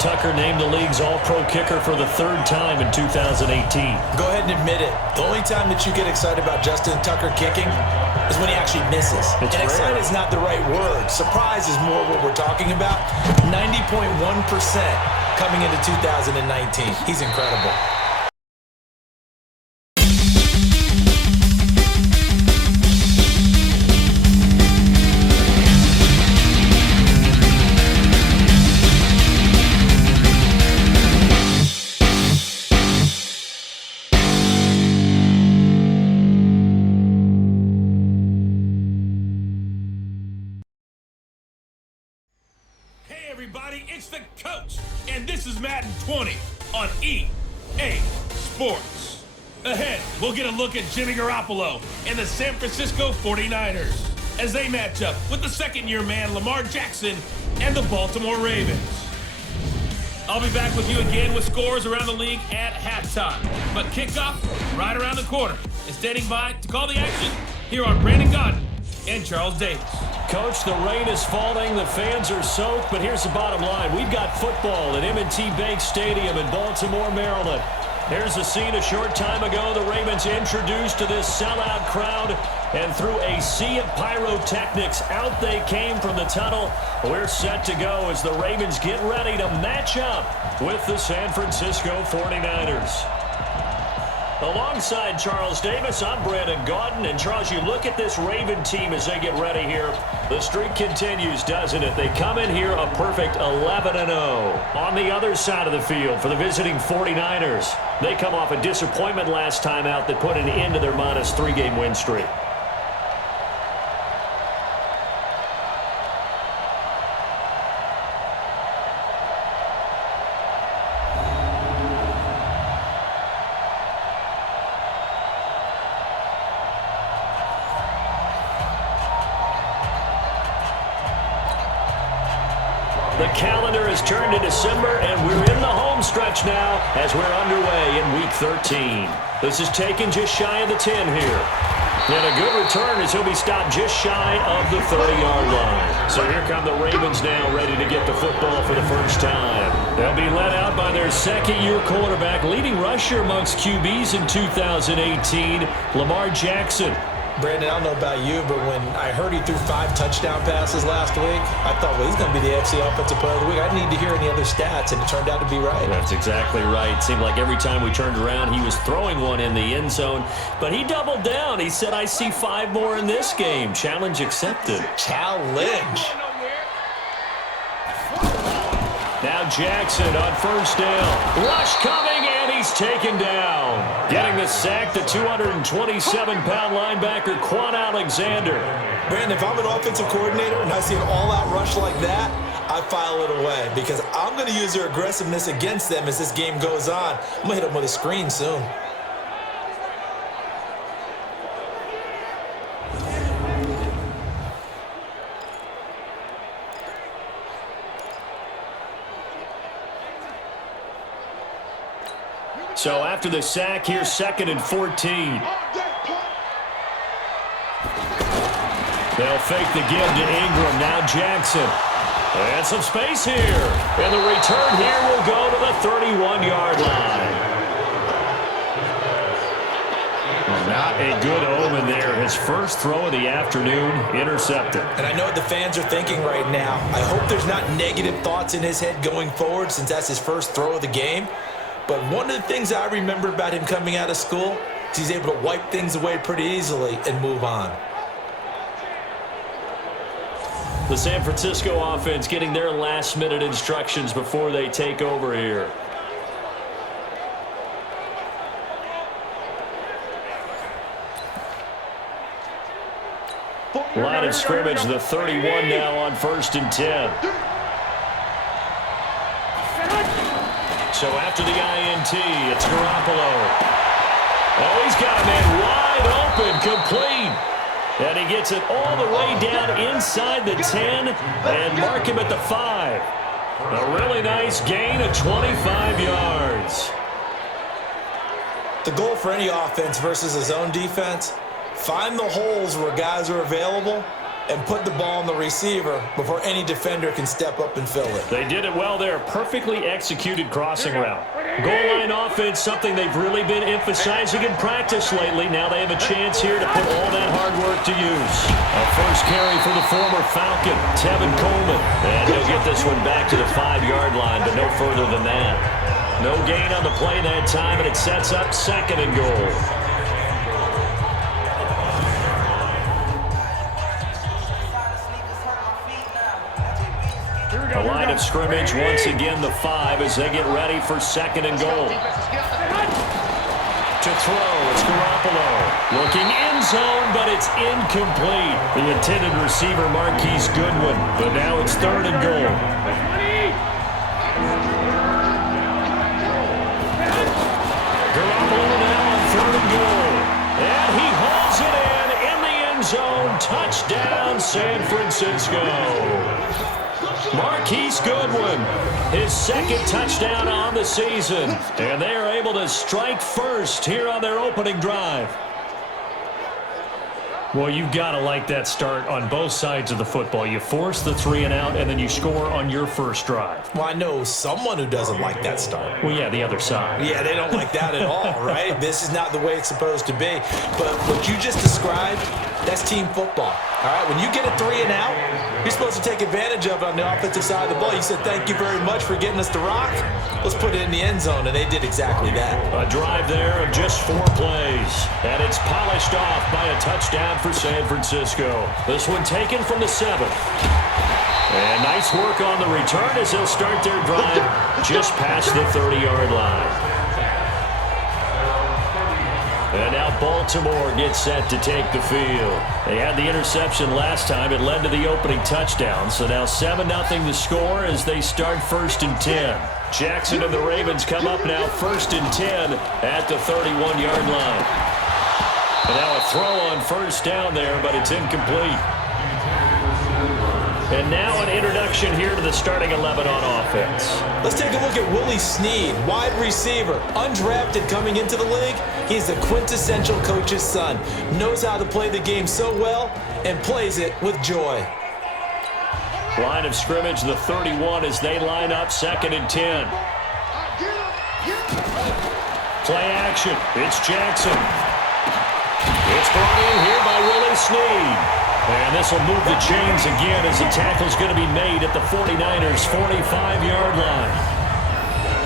Tucker named the league's all-pro kicker for the third time in 2018. Go ahead and admit it. The only time that you get excited about Justin Tucker kicking is when he actually misses. It's and rare. excited is not the right word. Surprise is more what we're talking about. 90.1% coming into 2019. He's incredible. Everybody, it's the coach, and this is Madden 20 on EA Sports. Ahead, we'll get a look at Jimmy Garoppolo and the San Francisco 49ers as they match up with the second-year man Lamar Jackson and the Baltimore Ravens. I'll be back with you again with scores around the league at halftime, but kickoff right around the corner. And standing by to call the action, here are Brandon Godden and Charles Davis. Coach, the rain is falling, the fans are soaked, but here's the bottom line. We've got football at M&T Bank Stadium in Baltimore, Maryland. Here's the scene a short time ago. The Ravens introduced to this sellout crowd, and through a sea of pyrotechnics, out they came from the tunnel. We're set to go as the Ravens get ready to match up with the San Francisco 49ers. Alongside Charles Davis, I'm Brandon Gaudin. And Charles, you look at this Raven team as they get ready here. The streak continues, doesn't it? They come in here a perfect 11-0. On the other side of the field for the visiting 49ers, they come off a disappointment last time out that put an end to their -3 game win streak. The calendar has turned to December, and we're in the home stretch now as we're underway in Week 13. This is taken just shy of the 10 here. And a good return as he'll be stopped just shy of the 30-yard line. So here come the Ravens now ready to get the football for the first time. They'll be led out by their second-year quarterback, leading rusher amongst QBs in 2018, Lamar Jackson. Brandon, I don't know about you, but when I heard he threw 5 touchdown passes last week, I thought, well, he's going to be the AFC Offensive Player of the Week. I didn't need to hear any other stats, and it turned out to be right. That's exactly right. It seemed like every time we turned around, he was throwing one in the end zone. But he doubled down. He said, I see 5 more in this game. Challenge accepted. Challenge. Now Jackson on first down. Rush coming, and he's taken down. Getting the sack, the 227-pound linebacker, Quan Alexander. Brandon, if I'm an offensive coordinator and I see an all-out rush like that, I file it away because I'm going to use their aggressiveness against them as this game goes on. I'm going to hit them with a screen soon. So after the sack, here's 2nd and 14. They'll fake the give to Ingram. Now Jackson. And some space here. And the return here will go to the 31-yard line. Not a good omen there. His first throw of the afternoon intercepted. And I know what the fans are thinking right now. I hope there's not negative thoughts in his head going forward since that's his first throw of the game. But one of the things I remember about him coming out of school is he's able to wipe things away pretty easily and move on. The San Francisco offense getting their last-minute instructions before they take over here. Line of scrimmage, the 31 now on 1st and 10. So after the INT, it's Garoppolo. Oh, he's got a man wide open, complete. And he gets it all the way down inside the 10 and mark him at the 5. A really nice gain of 25 yards. The goal for any offense versus a zone defense, find the holes where guys are available and put the ball on the receiver before any defender can step up and fill it. They did it well there. Perfectly executed crossing route. Goal line offense, something they've really been emphasizing in practice lately. Now they have a chance here to put all that hard work to use. A first carry for the former Falcon, Tevin Coleman. And he'll get this one back to the 5-yard line, but no further than that. No gain on the play that time, and it sets up 2nd and goal. The line of scrimmage, once again, the 5 as they get ready for 2nd and goal. To throw, it's Garoppolo. Looking end zone, but it's incomplete. The intended receiver, Marquise Goodwin. But now it's 3rd and goal. Garoppolo now on 3rd and goal. And he hauls it in the end zone. Touchdown, San Francisco. Marquise Goodwin, his 2nd touchdown on the season. And they are able to strike first here on their opening drive. Well, you've got to like that start on both sides of the football. You force the 3 and out, and then you score on your first drive. Well, I know someone who doesn't like that start. Well, yeah, the other side. Yeah, they don't like that at all, right? This is not the way it's supposed to be. But what you just described, that's team football. All right, when you get a 3 and out, you're supposed to take advantage of it on the offensive side of the ball. You said, thank you very much for getting us the rock. Let's put it in the end zone, and they did exactly that. A drive there of just 4 plays. And it's polished off by a touchdown for San Francisco. This one taken from the 7th. And nice work on the return as they'll start their drive just past the 30-yard line. And now Baltimore gets set to take the field. They had the interception last time. It led to the opening touchdown. So now 7-0 the score as they start 1st and 10. Jackson and the Ravens come up now 1st and 10 at the 31-yard line. And now a throw on 1st down there, but it's incomplete. And now an introduction here to the starting 11 on offense. Let's take a look at Willie Snead, wide receiver, undrafted coming into the league. He's the quintessential coach's son. Knows how to play the game so well and plays it with joy. Line of scrimmage, the 31 as they line up 2nd and 10. Play action. It's Jackson. It's brought in here by Willie Snead. And this will move the chains again as the tackle's going to be made at the 49ers' 45-yard line.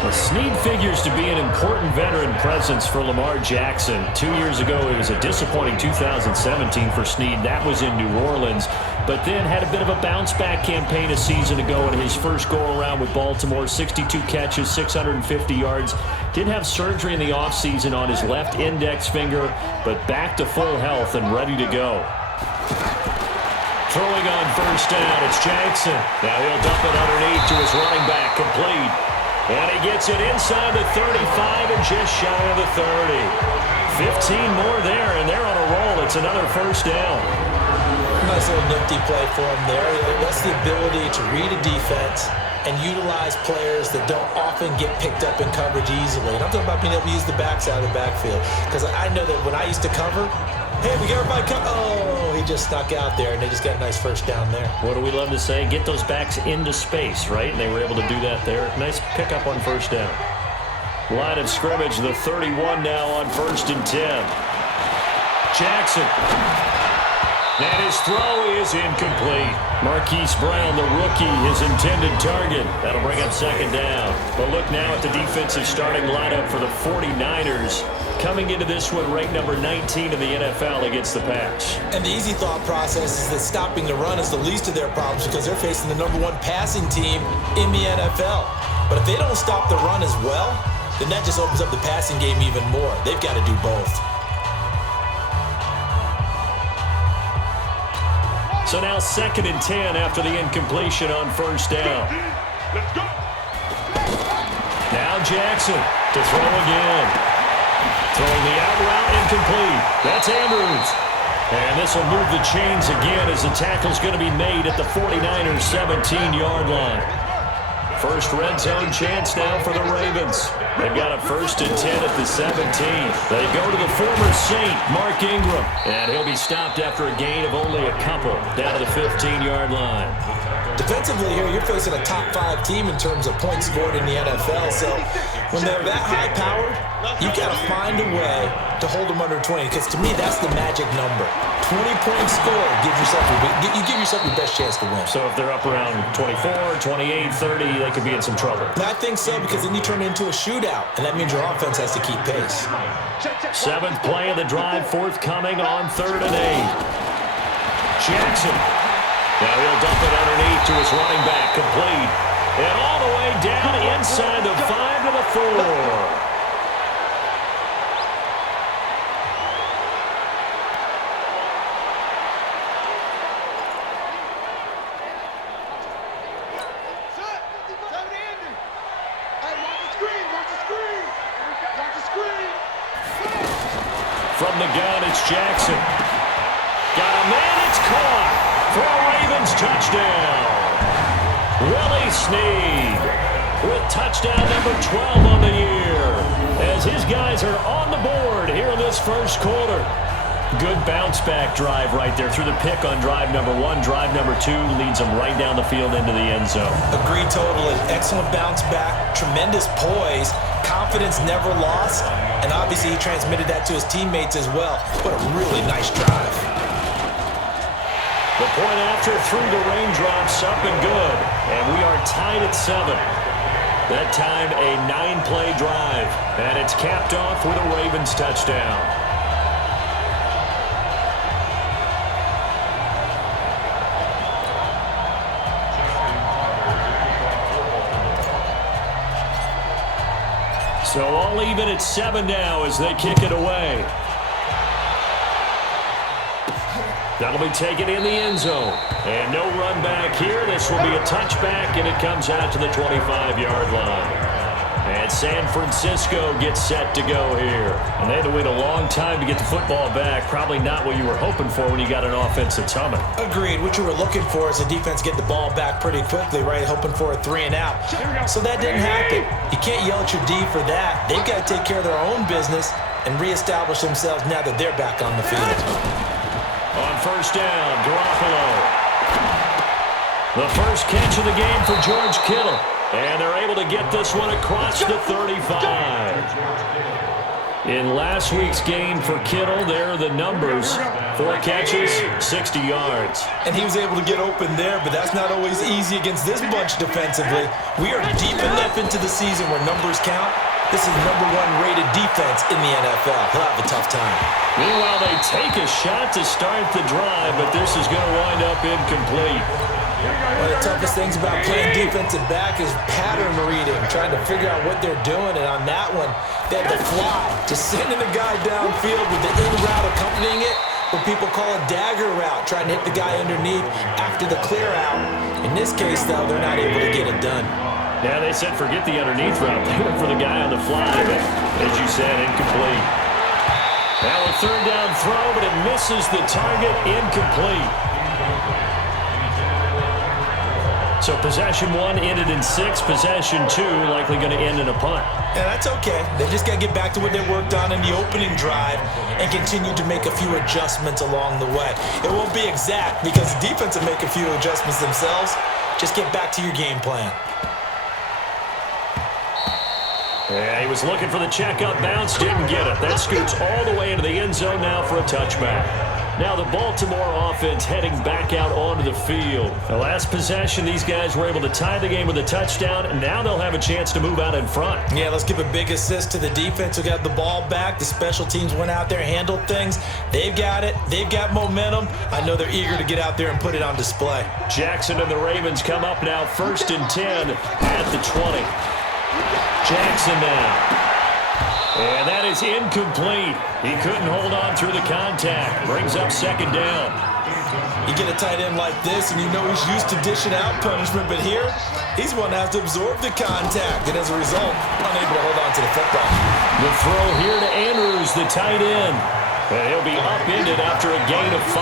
Well, Snead figures to be an important veteran presence for Lamar Jackson. 2 years ago, it was a disappointing 2017 for Snead. That was in New Orleans. But then had a bit of a bounce-back campaign a season ago in his first go-around with Baltimore. 62 catches, 650 yards. Did have surgery in the offseason on his left index finger, but back to full health and ready to go. Throwing on 1st down, it's Jackson. Now he'll dump it underneath to his running back, complete. And he gets it inside the 35 and just shy of the 30. 15 more there, and they're on a roll. It's another 1st down. Nice little nifty play for him there. That's the ability to read a defense and utilize players that don't often get picked up in coverage easily. And I'm talking about being able to use the backs out of the backfield. Because I know that when I used to cover, hey, we got everybody come. Oh, he just snuck out there, and they just got a nice 1st down there. What do we love to say? Get those backs into space, right? And they were able to do that there. Nice pickup on 1st down. Line of scrimmage, the 31 now on 1st and 10. Jackson. And his throw is incomplete. Marquise Brown, the rookie, his intended target. That'll bring up 2nd down. But look now at the defensive starting lineup for the 49ers. Coming into this one, ranked number 19 in the NFL against the pass. And the easy thought process is that stopping the run is the least of their problems because they're facing the number 1 passing team in the NFL. But if they don't stop the run as well, then that just opens up the passing game even more. They've got to do both. So now 2nd and 10 after the incompletion on 1st down. Let's go. Now Jackson to throw again. Throwing the out route incomplete. That's Andrews. And this will move the chains again as the tackle's going to be made at the 49ers' 17-yard line. First red zone chance now for the Ravens. They've got a 1st and 10 at the 17. They go to the former Saint, Mark Ingram, and he'll be stopped after a gain of only a couple down to the 15-yard line. Defensively here, you're facing a top 5 team in terms of points scored in the NFL. So when they're that high-powered, you got to find a way to hold them under 20. Because to me, that's the magic number. 20 points scored gives you give yourself your best chance to win. So if they're up around 24, 28, 30, they could be in some trouble. I think so, because then you turn it into a shootout, and that means your offense has to keep pace. 7th play of the drive, forthcoming on 3rd and 8. Jackson. Now he'll dump it underneath to his running back, complete. And all the way down inside the 5 to the 4. From the gun, it's Jackson. Got a man, it's caught for a Ravens touchdown. Willie Snead with touchdown number 12 on the year as his guys are on the board here in this first quarter. Good bounce-back drive right there through the pick on drive number 1. Drive number 2 leads them right down the field into the end zone. Agree totally. Excellent bounce-back, tremendous poise, confidence never lost, and obviously he transmitted that to his teammates as well. What a really nice drive. The point after through the raindrops, up and good, and we are tied at 7. That time a 9-play drive, and it's capped off with a Ravens touchdown. So all even at 7 now as they kick it away. That'll be taken in the end zone. And no run back here. This will be a touchback, and it comes out to the 25-yard line. And San Francisco gets set to go here. And they had to wait a long time to get the football back. Probably not what you were hoping for when you got an offense that's humming. Agreed. What you were looking for is the defense get the ball back pretty quickly, right? Hoping for a 3 and out. So that didn't happen. You can't yell at your D for that. They've got to take care of their own business and reestablish themselves now that they're back on the field. On first down, Garoppolo. The first catch of the game for George Kittle. And they're able to get this one across the 35. In last week's game for Kittle, there are the numbers. 4 catches, 60 yards. And he was able to get open there, but that's not always easy against this bunch defensively. We are deep enough into the season where numbers count. This is #1 rated defense in the NFL. He'll have a tough time. Meanwhile, they take a shot to start the drive, but this is going to wind up incomplete. One of the toughest things about playing defensive back is pattern reading, trying to figure out what they're doing. And on that one, they had to fly, just sending the guy downfield with the in route accompanying it, what people call a dagger route, trying to hit the guy underneath after the clear out. In this case, though, they're not able to get it done. Yeah, they said forget the underneath route. They went for the guy on the fly, but as you said, incomplete. Now a 3rd down throw, but it misses the target, incomplete. So possession 1 ended in 6. Possession 2 likely going to end in a punt. Yeah, that's okay. They just got to get back to what they worked on in the opening drive and continue to make a few adjustments along the way. It won't be exact because the defense will make a few adjustments themselves. Just get back to your game plan. Yeah, he was looking for the checkup bounce, didn't get it. That scoots all the way into the end zone now for a touchback. Now the Baltimore offense heading back out onto the field. The last possession, these guys were able to tie the game with a touchdown, and now they'll have a chance to move out in front. Yeah, let's give a big assist to the defense who got the ball back. The special teams went out there, handled things. They've got it. They've got momentum. I know they're eager to get out there and put it on display. Jackson and the Ravens come up now 1st and 10 at the 20. Jackson now. And that is incomplete. He couldn't hold on through the contact. Brings up 2nd down. You get a tight end like this, and you know he's used to dishing out punishment, but here, he's one that has to absorb the contact, and as a result, unable to hold on to the football. The throw here to Andrews, the tight end. And he'll be upended after a gain of 5,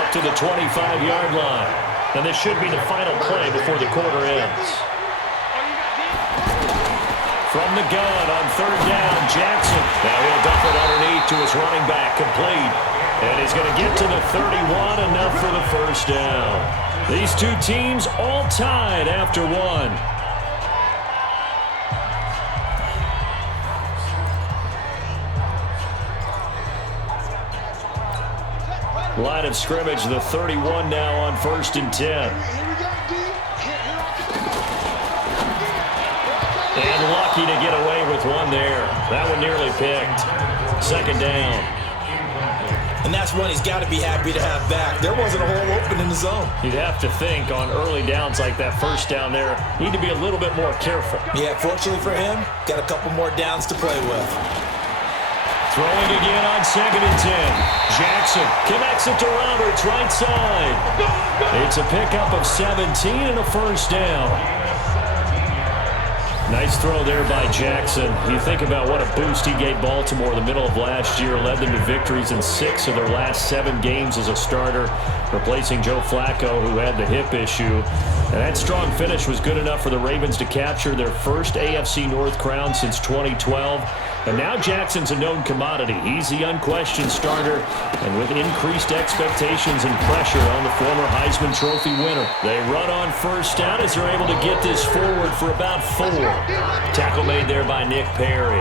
up to the 25-yard line. And this should be the final play before the quarter ends. From the gun on third down, Jackson. Now he'll dump it underneath to his running back, complete. And he's going to get to the 31, enough for the first down. These two teams all tied after one. Line of scrimmage, the 31 now on 1st and 10. And lucky to get away with one there. That one nearly picked. 2nd down. And that's one he's got to be happy to have back. There wasn't a hole open in the zone. You'd have to think on early downs like that, first down there, need to be a little bit more careful. Yeah, fortunately for him, got a couple more downs to play with. Throwing again on 2nd and 10. Jackson connects it to Roberts, right side. It's a pickup of 17 and a first down. Nice throw there by Jackson. You think about what a boost he gave Baltimore in the middle of last year, led them to victories in 6 of their last 7 games as a starter, replacing Joe Flacco, who had the hip issue. And that strong finish was good enough for the Ravens to capture their first AFC North crown since 2012. And now Jackson's a known commodity. He's the unquestioned starter, and with increased expectations and pressure on the former Heisman Trophy winner. They run on first down as they're able to get this forward for about 4. Tackle made there by Nick Perry.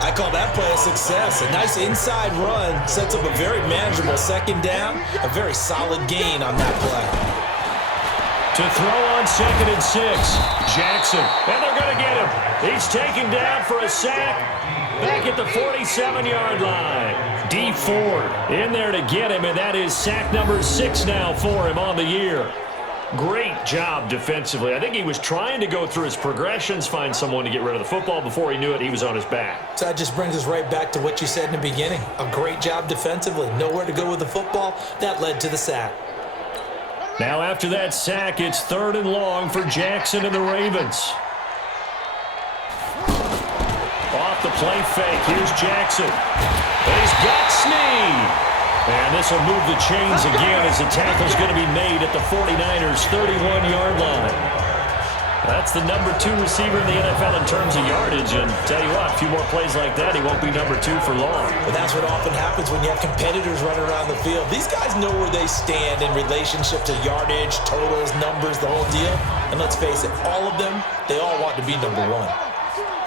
I call that play a success. A nice inside run sets up a very manageable 2nd down. A very solid gain on that play. To throw on 2nd and 6. Jackson. And they're going to get him. He's taken down for a sack. Back at the 47-yard line. D Ford in there to get him, and that is sack number 6 now for him on the year. Great job defensively. I think he was trying to go through his progressions, find someone to get rid of the football. Before he knew it, he was on his back. So that just brings us right back to what you said in the beginning. A great job defensively. Nowhere to go with the football. That led to the sack. Now after that sack, it's 3rd and long for Jackson and the Ravens. Off the play fake, here's Jackson. He's got Snead. And this will move the chains again as the tackle's going to be made at the 49ers' 31-yard line. That's the number 2 receiver in the NFL in terms of yardage. And tell you what, a few more plays like that, he won't be number 2 for long. But that's what often happens when you have competitors running around the field. These guys know where they stand in relationship to yardage, totals, numbers, the whole deal. And let's face it, all of them, they all want to be number 1.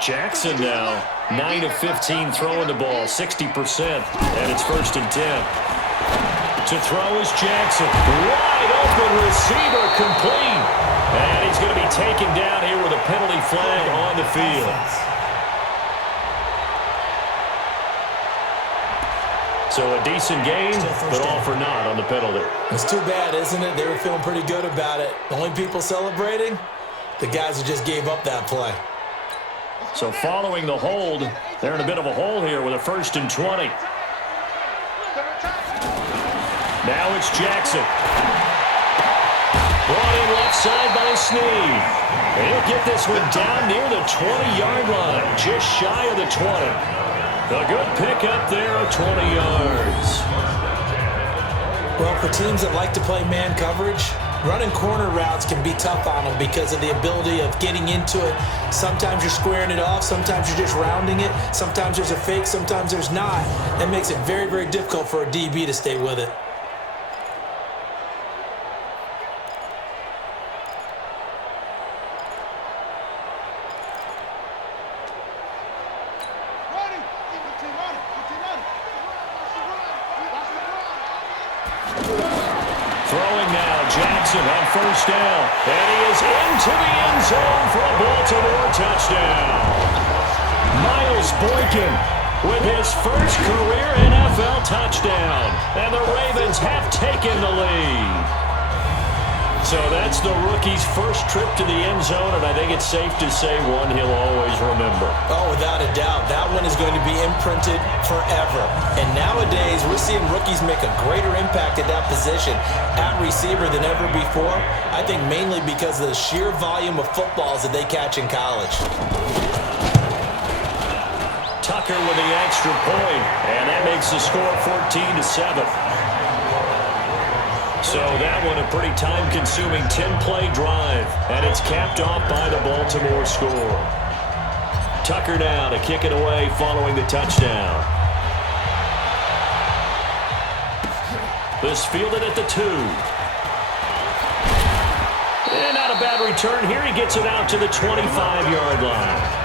Jackson now, 9 of 15 throwing the ball, 60%. And it's 1st and 10. To throw is Jackson. Wide open receiver, complete. And he's going to be taken down here with a penalty flag on the field. So a decent game, but all for naught on the penalty. It's too bad, isn't it? They were feeling pretty good about it. The only people celebrating, the guys who just gave up that play. So following the hold, they're in a bit of a hole here with a 1st and 20. Now it's Jackson. Brought in left side by Snead. And he'll get this one down near the 20-yard line, just shy of the 20. A good pickup there of 20 yards. Well, for teams that like to play man coverage, running corner routes can be tough on them because of the ability of getting into it. Sometimes you're squaring it off. Sometimes you're just rounding it. Sometimes there's a fake. Sometimes there's not. That makes it very, very difficult for a DB to stay with it. On 1st down, and he is into the end zone for a Baltimore touchdown. Miles Boykin with his first career NFL touchdown, and the Ravens have taken the lead. So that's the rookie's first trip to the end zone, and I think it's safe to say one he'll always remember. Oh, without a doubt. That one is going to be imprinted forever. And nowadays, we're seeing rookies make a greater impact at that position at receiver than ever before. I think mainly because of the sheer volume of footballs that they catch in college. Tucker with the extra point, and that makes the score 14-7. So that one a pretty time-consuming 10-play drive, and it's capped off by the Baltimore score. Tucker now to kick it away following the touchdown. This fielded at the 2. And not a bad return here. He gets it out to the 25-yard line.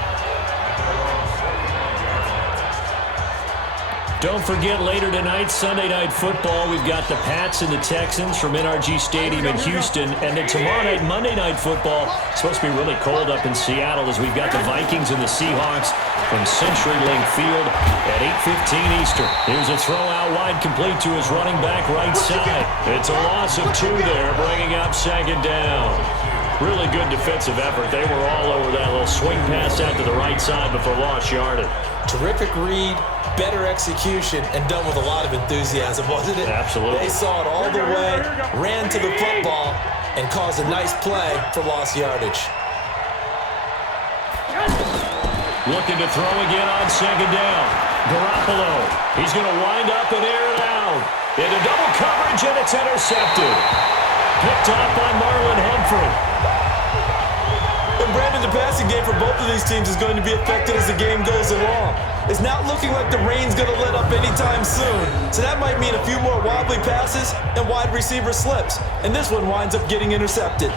Don't forget, later tonight, Sunday Night Football, we've got the Pats and the Texans from NRG Stadium in Houston. And then tomorrow night, Monday Night Football, it's supposed to be really cold up in Seattle as we've got the Vikings and the Seahawks from CenturyLink Field at 8:15 Eastern. Here's a throw out wide, complete to his running back right side. It's a loss of 2 there, bringing up second down. Really good defensive effort. They were all over that little swing pass out to the right side before lost yardage. Terrific read, better execution, and done with a lot of enthusiasm, wasn't it? Absolutely. They saw it all the way, ran to the football, and caused a nice play for lost yardage. Looking to throw again on second down. Garoppolo. He's going to wind up and air it out. Into double coverage, and it's intercepted. Picked up by Marlon Humphrey. And Brandon, the passing game for both of these teams is going to be affected as the game goes along. It's not looking like the rain's going to let up anytime soon. So that might mean a few more wobbly passes and wide receiver slips. And this one winds up getting intercepted.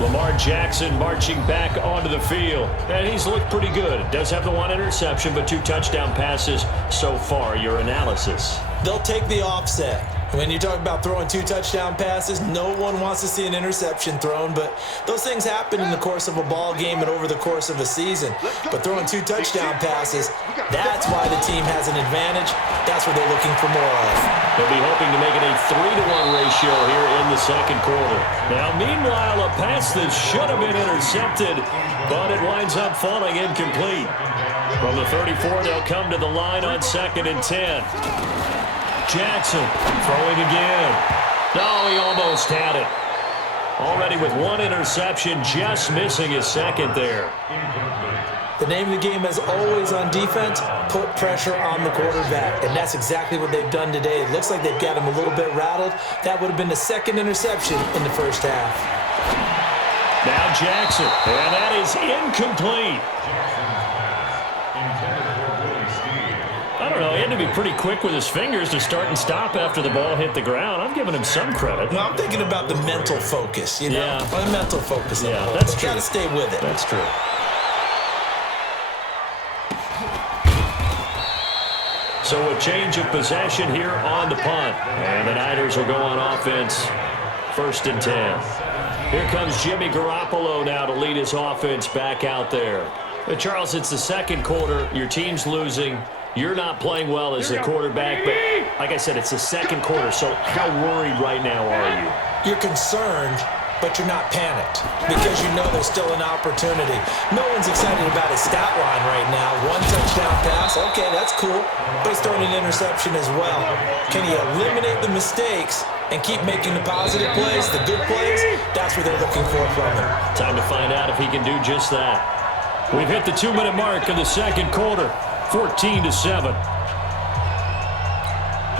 Lamar Jackson marching back onto the field. And he's looked pretty good. Does have the 1 interception, but 2 touchdown passes so far. Your analysis? They'll take the offset. When you talk about throwing 2 touchdown passes, no one wants to see an interception thrown, but those things happen in the course of a ball game and over the course of a season. But throwing 2 touchdown passes, that's why the team has an advantage. That's what they're looking for more of. They'll be hoping to make it a 3-to-1 ratio here in the second quarter. Now, meanwhile, a pass that should have been intercepted, but it winds up falling incomplete. From the 34, they'll come to the line on 2nd and 10. Jackson throwing again. No, he almost had it. Already with 1 interception, just missing his 2nd there. The name of the game, as always on defense, put pressure on the quarterback. And that's exactly what they've done today. It looks like they've got him a little bit rattled. That would have been the 2nd interception in the first half. Now Jackson, and that is incomplete. I don't know, he had to be pretty quick with his fingers to start and stop after the ball hit the ground. I'm giving him some credit. Well, I'm thinking about the mental focus, you know? Yeah. The mental focus. Yeah, that's true. You got to stay with it. That's true. So a change of possession here on the punt. And the Niners will go on offense, 1st and 10. Here comes Jimmy Garoppolo now to lead his offense back out there. But Charles, it's the second quarter. Your team's losing. You're not playing well as a quarterback, but like I said, it's the second quarter, so how worried right now are you? You're concerned, but you're not panicked because you know there's still an opportunity. No one's excited about his stat line right now. 1 touchdown pass, okay, that's cool, but he's throwing an interception as well. Can he eliminate the mistakes and keep making the positive plays, the good plays? That's what they're looking for from him. Time to find out if he can do just that. We've hit the 2-minute mark in the second quarter. 14-7.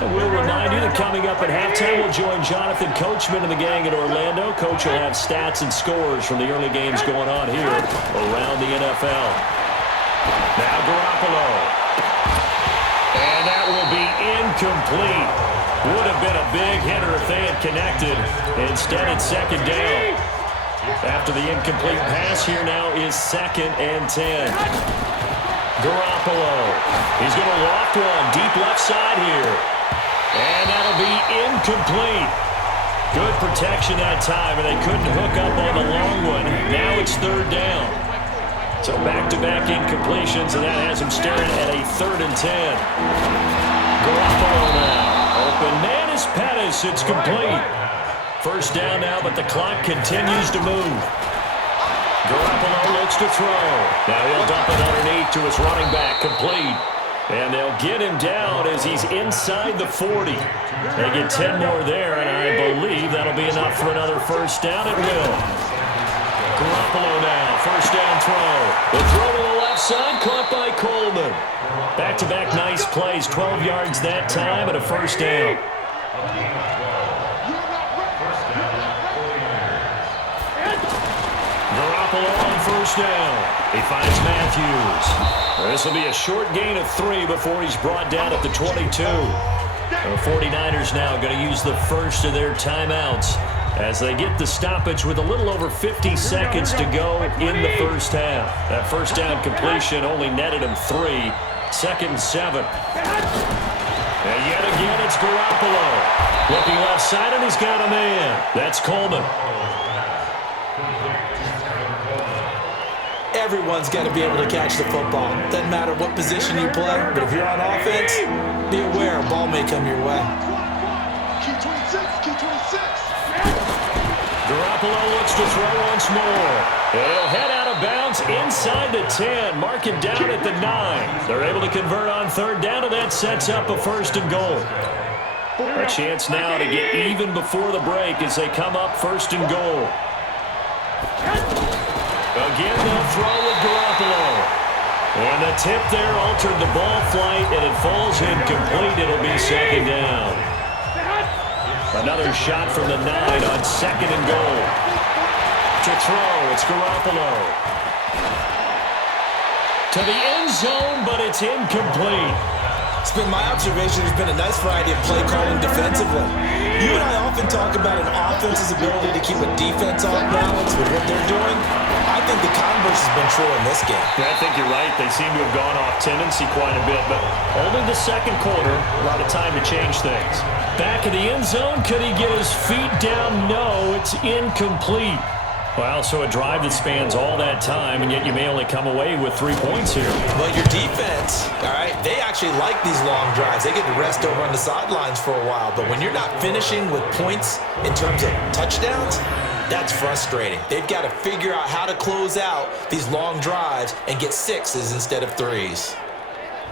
And we'll remind you that coming up at halftime, we'll join Jonathan Coachman and the gang in Orlando. Coach will have stats and scores from the early games going on here around the NFL. Now Garoppolo. And that will be incomplete. Would have been a big hitter if they had connected. Instead, it's 2nd down. After the incomplete pass, here now is 2nd and 10. Garoppolo. He's going to loft one deep left side here. And that'll be incomplete. Good protection that time, and they couldn't hook up on the long one. Now it's 3rd down. So back-to-back incompletions, and that has him staring at a 3rd and 10. Garoppolo now. Open man is Pettis. It's complete. 1st down now, but the clock continues to move. Garoppolo looks to throw. Now he'll dump it underneath to his running back, complete. And they'll get him down as he's inside the 40. They get 10 more there, and I believe that'll be enough for another 1st down. It will. Garoppolo now, 1st down throw. The throw to the left side, caught by Coleman. Back-to-back nice plays, 12 yards that time, and a 1st down. first down. He finds Matthews. This will be a short gain of 3 before he's brought down at the 22. The 49ers now going to use the first of their timeouts as they get the stoppage with a little over 50 seconds to go in the first half. That first down completion only netted him 3. 2nd and 7. And yet again, it's Garoppolo. Looking left side, and he's got a man. That's Coleman. Everyone's got to be able to catch the football. Doesn't matter what position you play, but if you're on offense, be aware a ball may come your way. Garoppolo looks to throw once more. He'll head out of bounds inside the 10. Mark it down at the 9. They're able to convert on 3rd down, and that sets up a 1st and goal. A chance now to get even before the break as they come up 1st and goal. Again, they'll throw with Garoppolo. And the tip there altered the ball flight, and it falls incomplete. It'll be 2nd down. Another shot from the 9 on 2nd and goal. To throw, it's Garoppolo. To the end zone, but it's incomplete. It's been my observation there's been a nice variety of play calling defensively. You and I often talk about an offense's ability to keep a defense off balance with what they're doing. I think the converse has been true in this game. Yeah, I think you're right. They seem to have gone off tendency quite a bit, but only the 2nd quarter, a lot of time to change things. Back in the end zone, could he get his feet down? No, it's incomplete. Well, so a drive that spans all that time, and yet you may only come away with 3 points here. Well, your defense, all right, they actually like these long drives. They get to rest over on the sidelines for a while. But when you're not finishing with points in terms of touchdowns, that's frustrating. They've got to figure out how to close out these long drives and get 6s instead of 3s.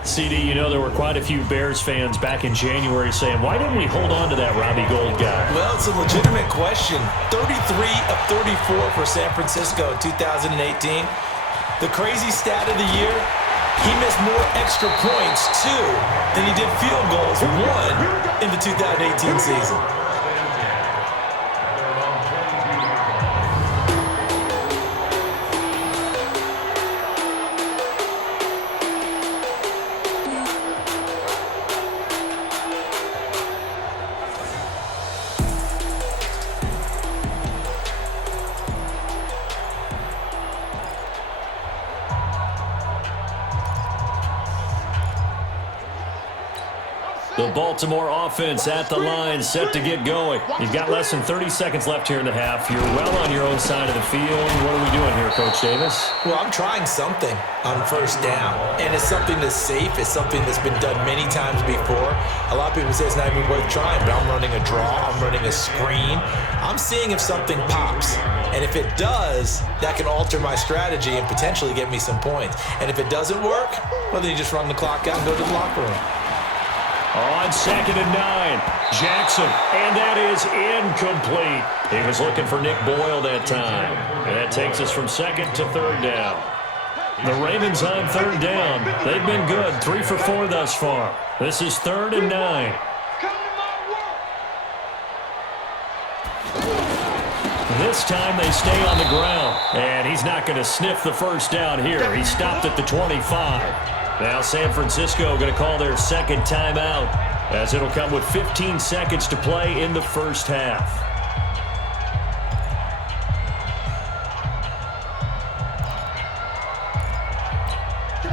CD, you know there were quite a few Bears fans back in January saying, why didn't we hold on to that Robbie Gould guy? Well, it's a legitimate question. 33 of 34 for San Francisco in 2018. The crazy stat of the year, he missed more extra points, 2, than he did field goals, 1, in the 2018 season. The Baltimore offense at the line, set to get going. You've got less than 30 seconds left here in the half. You're well on your own side of the field. What are we doing here, Coach Davis? Well, I'm trying something on 1st down, and it's something that's safe. It's something that's been done many times before. A lot of people say it's not even worth trying, but I'm running a draw. I'm running a screen. I'm seeing if something pops, and if it does, that can alter my strategy and potentially get me some points. And if it doesn't work, well, then you just run the clock out and go to the locker room. On 2nd and 9, Jackson, and that is incomplete. He was looking for Nick Boyle that time. And that takes us from 2nd to 3rd down. The Ravens on 3rd down. They've been good, 3 for 4 thus far. This is 3rd and 9. This time they stay on the ground, and he's not going to sniff the first down here. He stopped at the 25. Now San Francisco going to call their 2nd timeout as it'll come with 15 seconds to play in the first half.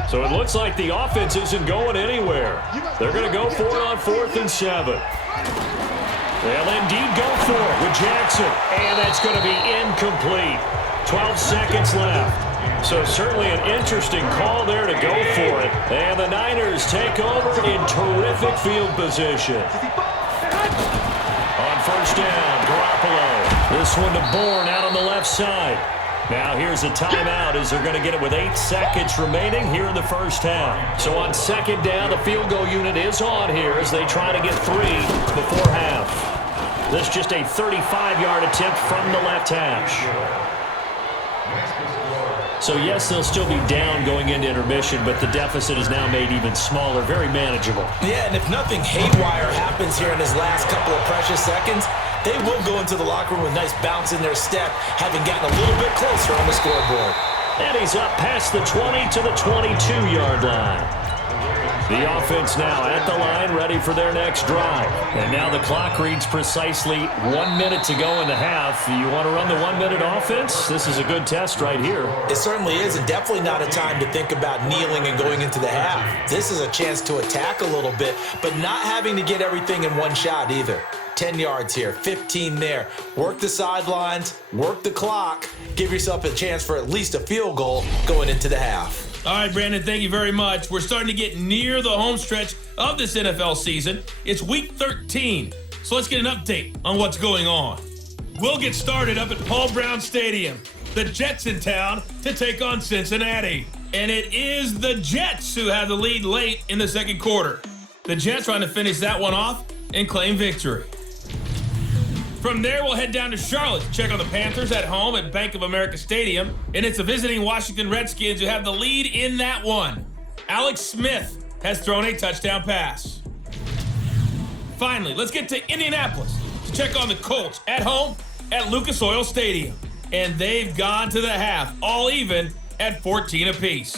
So it looks like the offense isn't going anywhere. They're going to go for it on 4th and 7. They'll indeed go for it with Jackson, and that's going to be incomplete. 12 seconds left. So certainly an interesting call there to go for it. And the Niners take over in terrific field position. On 1st down, Garoppolo. This one to Bourne out on the left side. Now here's a timeout as they're going to get it with 8 seconds remaining here in the first half. So on 2nd down, the field goal unit is on here as they try to get 3 before half. This just a 35-yard attempt from the left hash. So, yes, they'll still be down going into intermission, but the deficit is now made even smaller, very manageable. Yeah, and if nothing haywire happens here in his last couple of precious seconds, they will go into the locker room with a nice bounce in their step, having gotten a little bit closer on the scoreboard. And he's up past the 20 to the 22-yard line. The offense now at the line, ready for their next drive. And now the clock reads precisely 1 minute to go in the half. You want to run the 1 minute offense? This is a good test right here. It certainly is, and definitely not a time to think about kneeling and going into the half. This is a chance to attack a little bit, but not having to get everything in one shot either. 10 yards here, 15 there. Work the sidelines, work the clock, give yourself a chance for at least a field goal going into the half. All right, Brandon, thank you very much. We're starting to get near the home stretch of this NFL season. It's week 13, so let's get an update on what's going on. We'll get started up at Paul Brown Stadium. The Jets in town to take on Cincinnati. And it is the Jets who have the lead late in the second quarter. The Jets trying to finish that one off and claim victory. From there, we'll head down to Charlotte to check on the Panthers at home at Bank of America Stadium. And it's the visiting Washington Redskins who have the lead in that one. Alex Smith has thrown a touchdown pass. Finally, let's get to Indianapolis to check on the Colts at home at Lucas Oil Stadium. And they've gone to the half, all even at 14 apiece.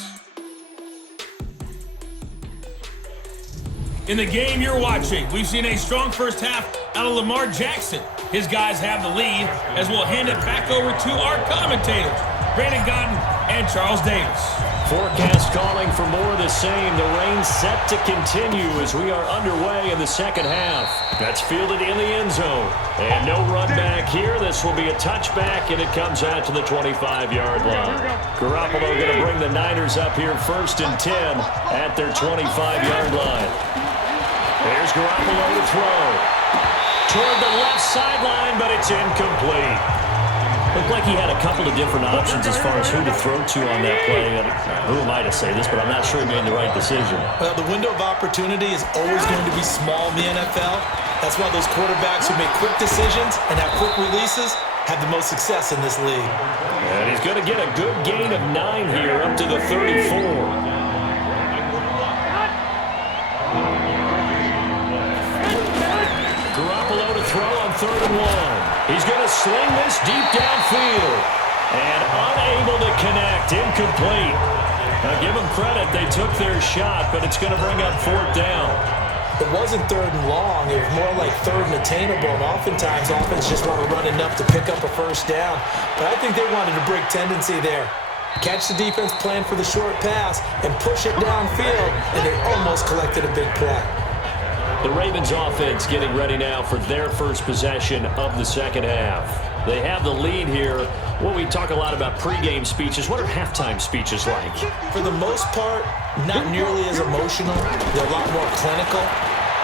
In the game you're watching, we've seen a strong first half out of Lamar Jackson. His guys have the lead as we'll hand it back over to our commentators, Brandon Godden and Charles Davis. Forecast calling for more of the same. The rain set to continue as we are underway in the second half. That's fielded in the end zone. And no run back here. This will be a touchback, and it comes out to the 25-yard line. Garoppolo going to bring the Niners up here 1st and 10 at their 25-yard line. There's Garoppolo to throw. Toward the left sideline, but it's incomplete. Looked like he had a couple of different options as far as who to throw to on that play. And who am I to say this, but I'm not sure he made the right decision. Well, the window of opportunity is always going to be small in the NFL. That's why those quarterbacks who make quick decisions and have quick releases have the most success in this league. And he's going to get a good gain of 9 here up to the 34. Throw on 3rd and 1. He's going to sling this deep downfield. And unable to connect. Incomplete. Now give them credit. They took their shot, but it's going to bring up 4th down. It wasn't 3rd and long. It was more like 3rd and attainable. And oftentimes, offense just want to run enough to pick up a first down. But I think they wanted a break tendency there. Catch the defense, plan for the short pass, and push it downfield. And they almost collected a big play. The Ravens offense getting ready now for their first possession of the second half. They have the lead here. Well, we talk a lot about pregame speeches. What are halftime speeches like? For the most part, not nearly as emotional. They're a lot more clinical.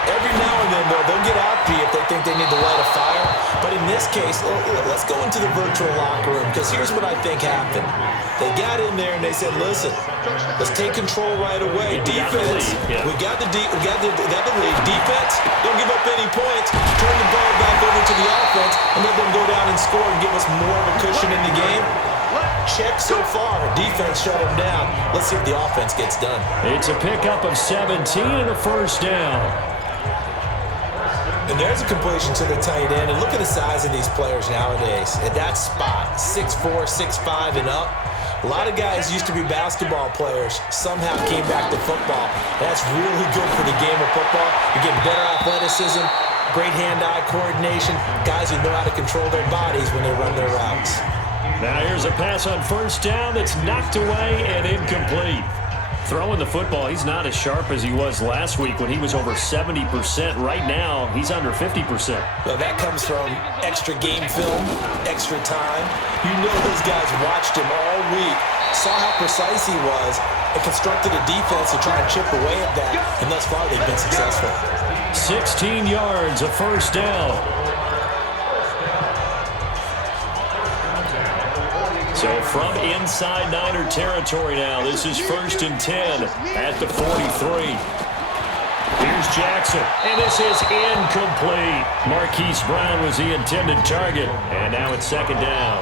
Every now and then, though, they'll get out if they think they need to light a fire. But in this case, let's go into the virtual locker room, because here's what I think happened. They got in there and they said, listen, let's take control right away. Defense, we got the lead. Defense, don't give up any points. Turn the ball back over to the offense and let them go down and score and give us more of a cushion in the game. Check so far. Defense shut them down. Let's see if the offense gets done. It's a pickup of 17 and a first down. And there's a completion to the tight end. And look at the size of these players nowadays. At that spot, 6'4", 6'5", and up. A lot of guys used to be basketball players, somehow came back to football. That's really good for the game of football. You're getting better athleticism, great hand-eye coordination, guys who know how to control their bodies when they run their routes. Now here's a pass on first down that's knocked away and incomplete. Throwing the football, he's not as sharp as he was last week when he was over 70%. Right now, he's under 50%. Well, that comes from extra game film, extra time. You know those guys watched him all week, saw how precise he was, and constructed a defense to try and chip away at that. And thus far, they've been successful. 16 yards, a first down. So from inside Niner territory now, this is 1st and 10 at the 43. Here's Jackson, and this is incomplete. Marquise Brown was the intended target, and now it's 2nd down.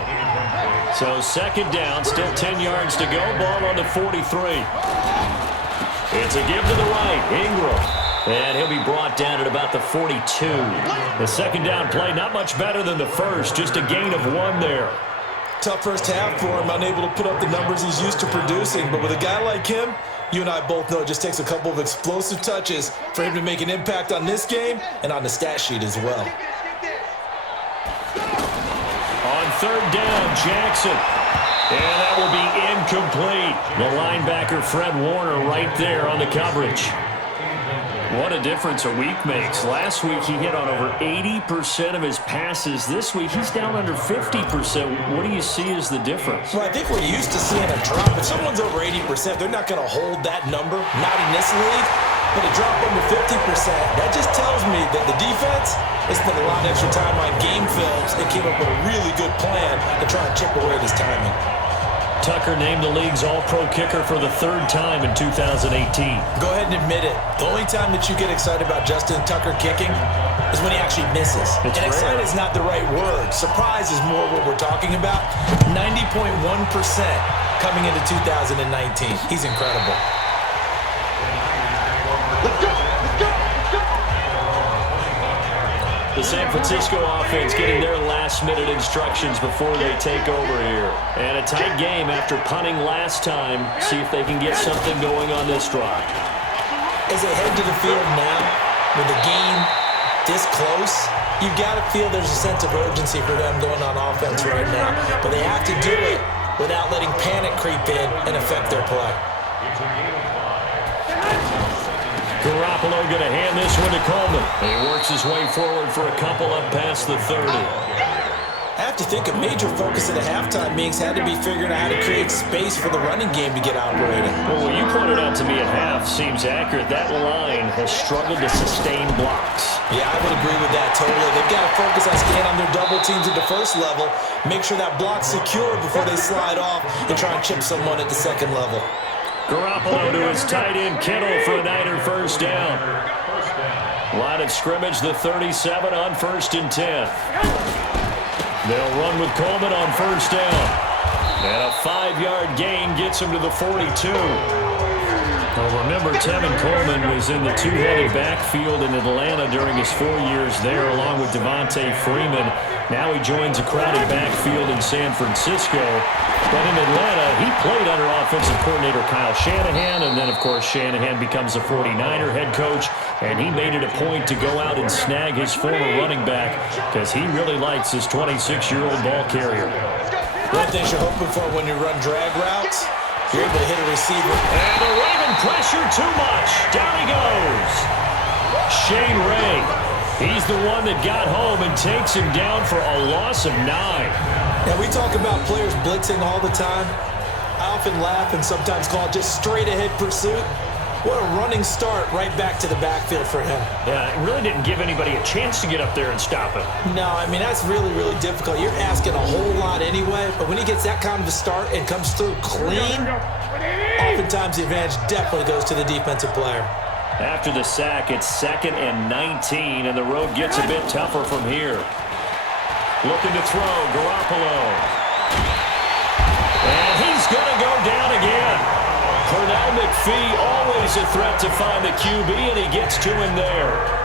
So 2nd down, still 10 yards to go, ball on the 43. It's a give to the right, Ingram. And he'll be brought down at about the 42. The 2nd down play, not much better than the first, just a gain of 1 there. Tough first half for him, unable to put up the numbers he's used to producing. But with a guy like him, you and I both know it just takes a couple of explosive touches for him to make an impact on this game and on the stat sheet as well. On third down, Jackson. And that will be incomplete. The linebacker, Fred Warner, right there on the coverage. What a difference a week makes. Last week, he hit on over 80% of his passes. This week, he's down under 50%. What do you see as the difference? Well, I think we're used to seeing a drop. If someone's over 80%, they're not going to hold that number, not in this league. But a drop under 50%, that just tells me that the defense has spent a lot of extra time on game films and came up with a really good plan to try and chip away at his timing. Tucker named the league's all-pro kicker for the third time in 2018. Go ahead and admit it. The only time that you get excited about Justin Tucker kicking is when he actually misses. And excited is not the right word. Surprise is more what we're talking about. 90.1% coming into 2019. He's incredible. Let's go! Let's go! Let's go! The San Francisco offense getting their last-minute instructions before they take over here. And a tight game after punting last time. See if they can get something going on this drive. As they head to the field now, with the game this close, you've got to feel there's a sense of urgency for them going on offense right now. But they have to do it without letting panic creep in and affect their play. Garoppolo going to hand this one to Coleman. He works his way forward for a couple up past the 30. I have to think a major focus at the halftime meetings had to be figuring out how to create space for the running game to get operating. Well, what you pointed out to me at half seems accurate. That line has struggled to sustain blocks. Yeah, I would agree with that totally. They've got to focus on staying on their double teams at the first level, make sure that block's secure before they slide off and try and chip someone at the second level. Garoppolo to his tight end, Kittle, for a Niner first down. Line of scrimmage, the 37 on 1st and 10. They'll run with Coleman on first down. And a 5-yard gain gets him to the 42. Well, remember, Tevin Coleman was in the two-headed backfield in Atlanta during his 4 years there, along with Devontae Freeman. Now he joins a crowded backfield in San Francisco. But in Atlanta, he played under offensive coordinator Kyle Shanahan, and then, of course, Shanahan becomes a 49er head coach, and he made it a point to go out and snag his former running back because he really likes his 26-year-old ball carrier. One thing you're hoping for when you run drag routes, you're able to hit a receiver. And the Raven pressure too much. Down he goes. Shane Ray. He's the one that got home and takes him down for a loss of 9. Now, we talk about players blitzing all the time. I often laugh and sometimes call it just straight-ahead pursuit. What a running start right back to the backfield for him. Yeah, it really didn't give anybody a chance to get up there and stop him. No, I mean, that's really, really difficult. You're asking a whole lot anyway, but when he gets that kind of a start and comes through clean, oftentimes the advantage definitely goes to the defensive player. After the sack, it's 2nd and 19, and the road gets a bit tougher from here. Looking to throw, Garoppolo. And he's going to go down again. Pernell McPhee, always a threat to find the QB, and he gets to him there.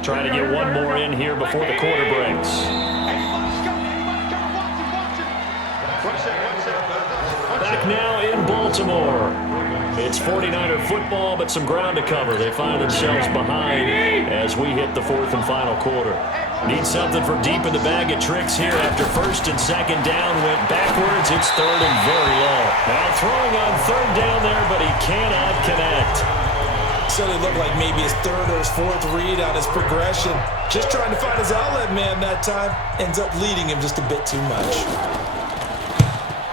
Trying to get one more in here before the quarter breaks. Back now in Baltimore. It's 49er football, but some ground to cover. They find themselves behind as we hit the 4th and final quarter. Need something from deep in the bag of tricks here after 1st and 2nd down. Went backwards. It's 3rd and very low. Now throwing on 3rd down there, but he cannot connect. So it looked like maybe his 3rd or his 4th read on his progression. Just trying to find his outlet man that time. Ends up leading him just a bit too much.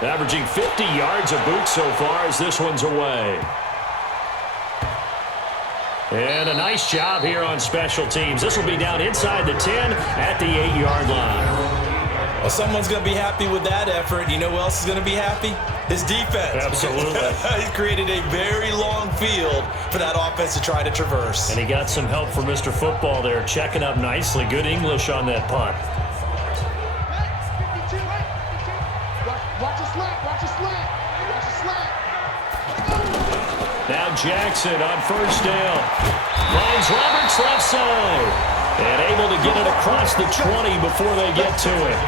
Averaging 50 yards a boot so far as this one's away. And a nice job here on special teams. This will be down inside the 10 at the 8-yard line. Well, someone's going to be happy with that effort. You know who else is going to be happy? His defense. Absolutely. He's created a very long field for that offense to try to traverse. And he got some help from Mr. Football there, checking up nicely. Good English on that punt. Watch a slant, watch a slant, watch a slant. Now Jackson on first down. Finds Roberts left side. And able to get it across the 20 before they get to it.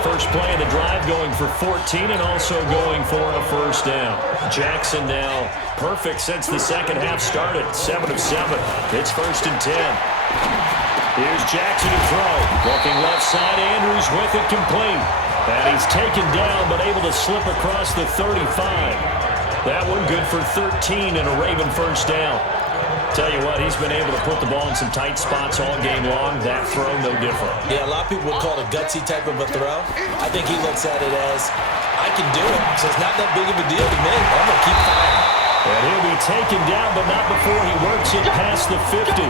First play of the drive going for 14 and also going for a first down. Jackson now perfect since the second half started. 7 of 7. It's first and 10. Here's Jackson to throw. Looking left side, Andrews with it complete. And he's taken down but able to slip across the 35. That one good for 13 and a Raven first down. Tell you what, he's been able to put the ball in some tight spots all game long. That throw, no different. Yeah, a lot of people would call it a gutsy type of a throw. I think he looks at it as, I can do it, so it's not that big of a deal to me. I'm going to keep firing. And he'll be taken down, but not before he works it past the 50.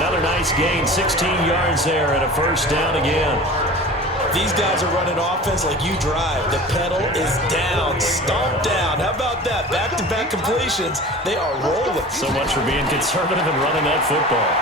Another nice gain, 16 yards there and a first down again. These guys are running offense like you drive. The pedal is down, stomped down. How about that? Back-to-back completions. They are rolling. So much for being conservative and running that football.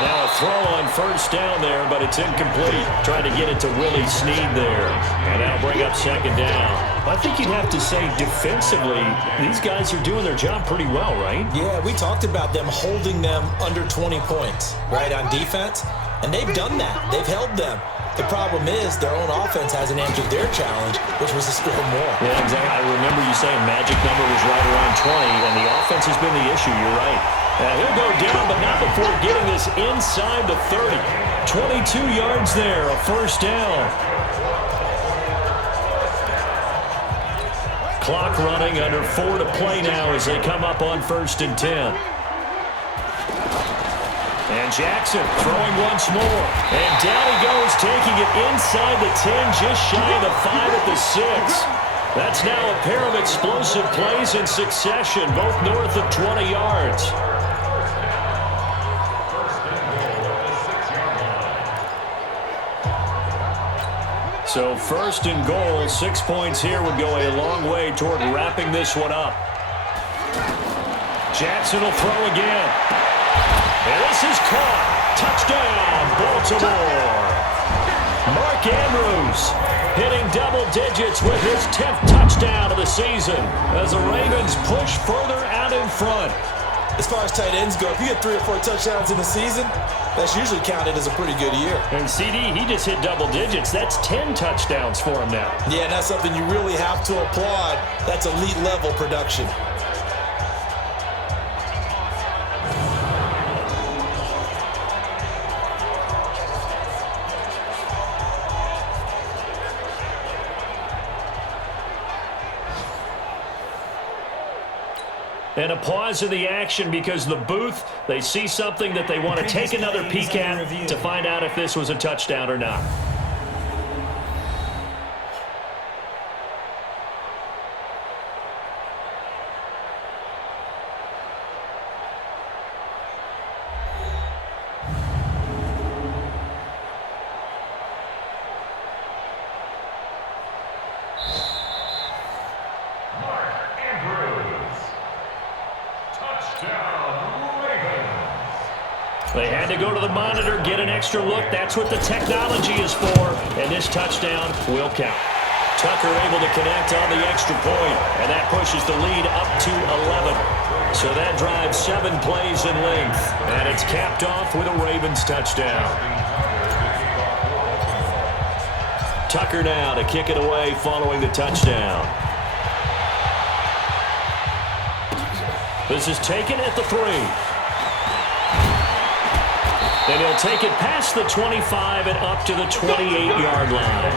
And now a throw on first down there, but it's incomplete. Trying to get it to Willie Snead there. And that'll bring up second down. I think you'd have to say defensively, these guys are doing their job pretty well, right? Yeah, we talked about them holding them under 20 points, right, on defense. And they've done that. They've held them. The problem is their own offense hasn't answered their challenge, which was to score more. Yeah, exactly. I remember you saying magic number was right around 20, and the offense has been the issue. You're right. He'll go down, but not before getting this inside the 30. 22 yards there, a first down. Clock running, under 4 to play now as they come up on first and 10. And Jackson throwing once more. And down he goes, taking it inside the 10, just shy of the 5 at the 6. That's now a pair of explosive plays in succession, both north of 20 yards. So first and goal, 6 points here would go a long way toward wrapping this one up. Jackson will throw again. And this is caught. Touchdown, Baltimore. Mark Andrews hitting double digits with his 10th touchdown of the season as the Ravens push further out in front. As far as tight ends go, if you get 3 or 4 touchdowns in the season, that's usually counted as a pretty good year. And CD, he just hit double digits. That's 10 touchdowns for him now. Yeah, and that's something you really have to applaud. That's elite level production. And a pause in the action because the booth, they see something that they want to take another peek at to find out if this was a touchdown or not. They had to go to the monitor, get an extra look. That's what the technology is for. And this touchdown will count. Tucker able to connect on the extra point, and that pushes the lead up to 11. So that drives 7 plays in length, and it's capped off with a Ravens touchdown. Tucker now to kick it away following the touchdown. This is taken at the 3. And he'll take it past the 25 and up to the 28-yard line.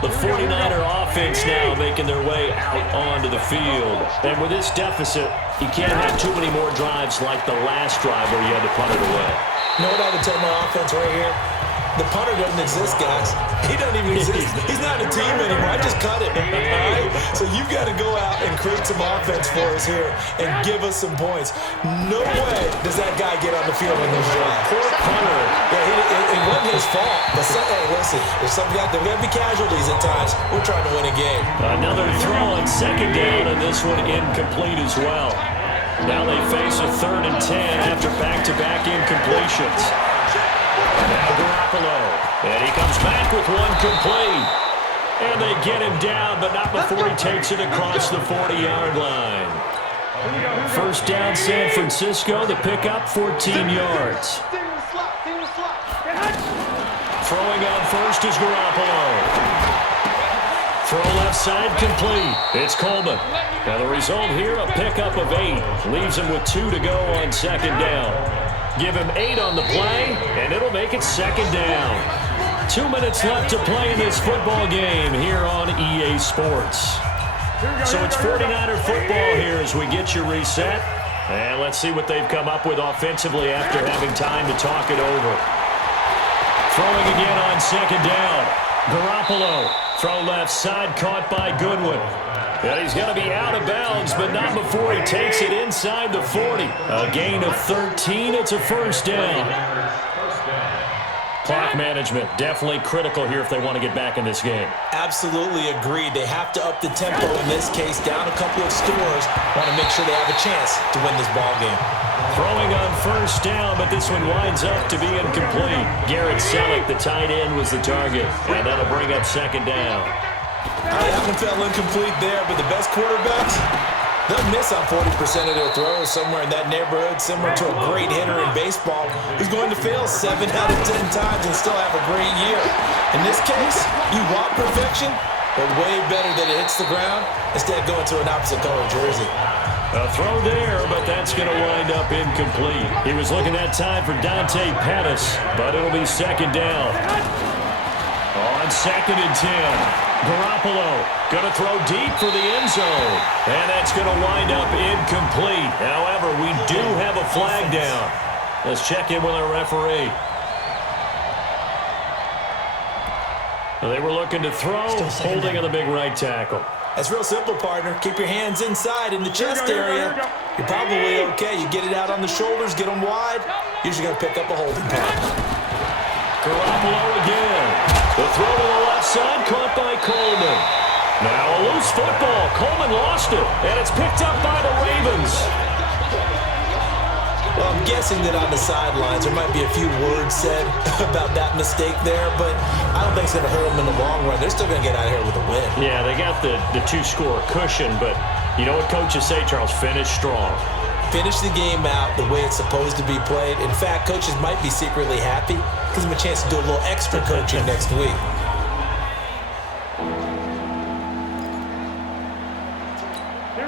The 49er offense now making their way out onto the field. And with this deficit, you can't have too many more drives like the last drive where you had to punt it away. You know what I would tell my offense right here? The punter doesn't exist, guys. He doesn't even exist. He's not a team anymore. I just cut him. All right? So you've got to go out and create some offense for us here and give us some points. No way does that guy get on the field in this drive. Poor punter. Yeah, it wasn't his fault. But hey, listen, there's some guys, there got to be casualties at times. We're trying to win a game. Another throw on second down, and this one incomplete as well. Now they face a 3rd and 10 after back-to-back incompletions. Now Garoppolo, and he comes back with one complete. And they get him down, but not before he takes it across the 40-yard line. First down, San Francisco. The pickup, 14 yards. Throwing on first is Garoppolo. Throw left side, complete. It's Coleman. Now the result here, a pickup of 8. Leaves him with 2 to go on second down. Give him 8 on the play, and it'll make it second down. 2 minutes left to play in this football game here on EA Sports. So it's 49er football here as we get you reset. And let's see what they've come up with offensively after having time to talk it over. Throwing again on second down. Garoppolo, throw left side, caught by Goodwin. And he's going to be out of bounds, but not before he takes it inside the 40. A gain of 13. It's a first down. Clock management, definitely critical here if they want to get back in this game. Absolutely agreed. They have to up the tempo in this case, down a couple of scores. Want to make sure they have a chance to win this ball game. Throwing on first down, but this one winds up to be incomplete. Garrett Selleck, the tight end, was the target, and that'll bring up second down. That one fell incomplete there, but the best quarterbacks, they'll miss on 40% of their throws, somewhere in that neighborhood, similar to a great hitter in baseball who's going to fail 7 out of 10 times and still have a great year. In this case, you want perfection, but way better that it hits the ground instead of going to an opposite color jersey. A throw there, but that's going to wind up incomplete. He was looking that time for Dante Pettis, but it'll be second down. On second and 10, Garoppolo going to throw deep for the end zone, and that's going to wind up incomplete. However, we do have a flag down. Let's check in with our referee. They were looking to throw, holding on the big right tackle. That's real simple, partner. Keep your hands inside in the chest area. You're probably okay. You get it out on the shoulders, get them wide. Usually going to pick up a holding call. Garoppolo again. The throw to the left side, caught by Coleman. Now a loose football. Coleman lost it, and it's picked up by the Ravens. Well, I'm guessing that on the sidelines there might be a few words said about that mistake there, but I don't think it's going to hurt them in the long run. They're still going to get out of here with a win. Yeah, they got the 2-score cushion, but you know what coaches say, Charles? Finish strong. Finish the game out the way it's supposed to be played. In fact, coaches might be secretly happy. Gives them a chance to do a little extra coaching next week.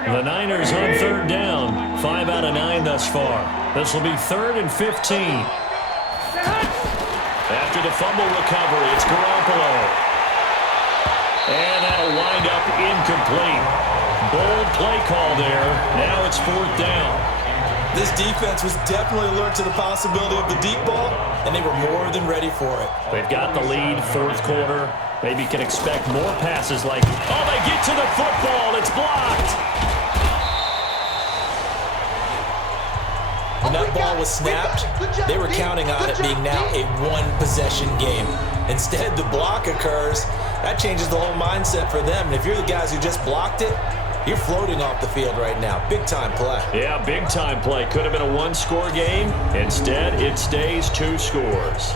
The Niners on third down. 5 out of 9 thus far. This will be 3rd and 15. After the fumble recovery, it's Garoppolo. And that'll wind up incomplete. Bold play call there. Now it's 4th down. This defense was definitely alert to the possibility of the deep ball, and they were more than ready for it. They've got the lead, 4th quarter. Maybe can expect more passes like, oh, they get to the football. It's blocked. When that ball was snapped, they were counting on it being now a one-possession game. Instead, the block occurs. That changes the whole mindset for them. And if you're the guys who just blocked it, you're floating off the field right now. Big-time play. Yeah, big-time play. Could have been a 1-score game. Instead, it stays 2 scores.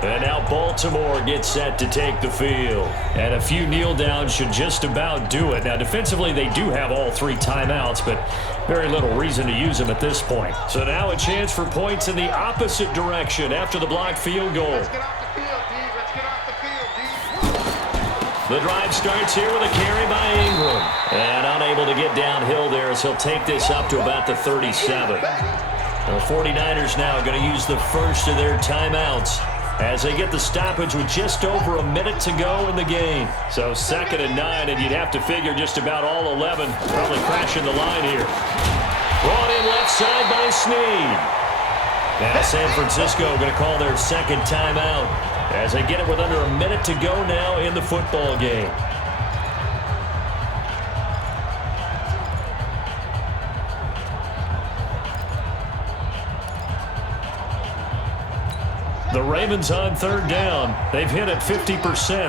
And now Baltimore gets set to take the field. And a few kneel downs should just about do it. Now, defensively, they do have all 3 timeouts, but very little reason to use them at this point. So now a chance for points in the opposite direction after the blocked field goal. Let's get off the field, D. Let's get off the field, D. The drive starts here with a carry by Ingram. And unable to get downhill there as he'll take this up to about the 37. The 49ers now going to use the first of their timeouts as they get the stoppage with just over a minute to go in the game. So 2nd and 9, and you'd have to figure just about all 11 probably crashing the line here. Brought in left side by Snead. Now San Francisco going to call their 2nd timeout. as they get it with under a minute to go now in the football game. The Ravens on third down. They've hit it 50%,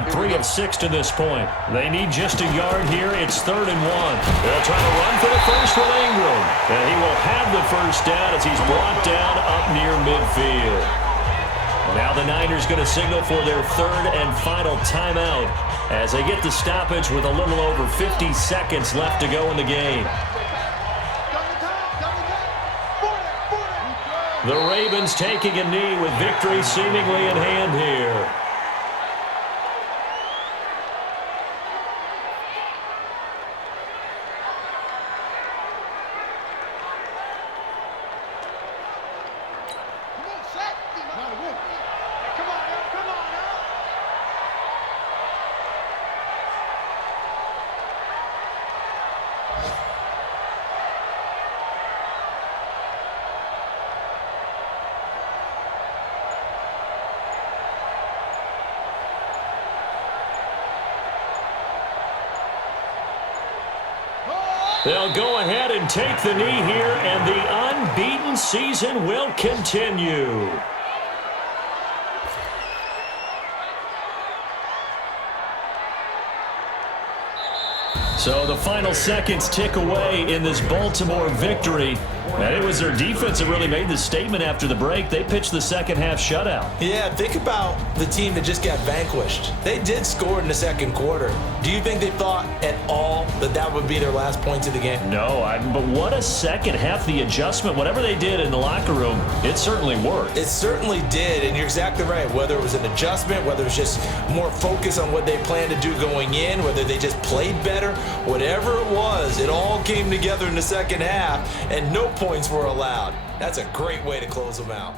3 of 6 to this point. They need just a yard here. It's 3rd and 1. They'll try to run for the first with Ingram. And he will have the first down as he's brought down up near midfield. Now the Niners going to signal for their 3rd and final timeout as they get the stoppage with a little over 50 seconds left to go in the game. The Ravens taking a knee with victory seemingly in hand here. They'll go ahead and take the knee here, and the unbeaten season will continue. So the final seconds tick away in this Baltimore victory. And it was their defense that really made the statement after the break. They pitched the second half shutout. Yeah, think about the team that just got vanquished. They did score in the second quarter. Do you think they thought at all that that would be their last points of the game? No, but what a second half. The adjustment, whatever they did in the locker room, it certainly worked. It certainly did, and you're exactly right. Whether it was an adjustment, whether it was just more focus on what they planned to do going in, whether they just played better, whatever it was, it all came together in the second half, and no points were allowed. That's a great way to close them out.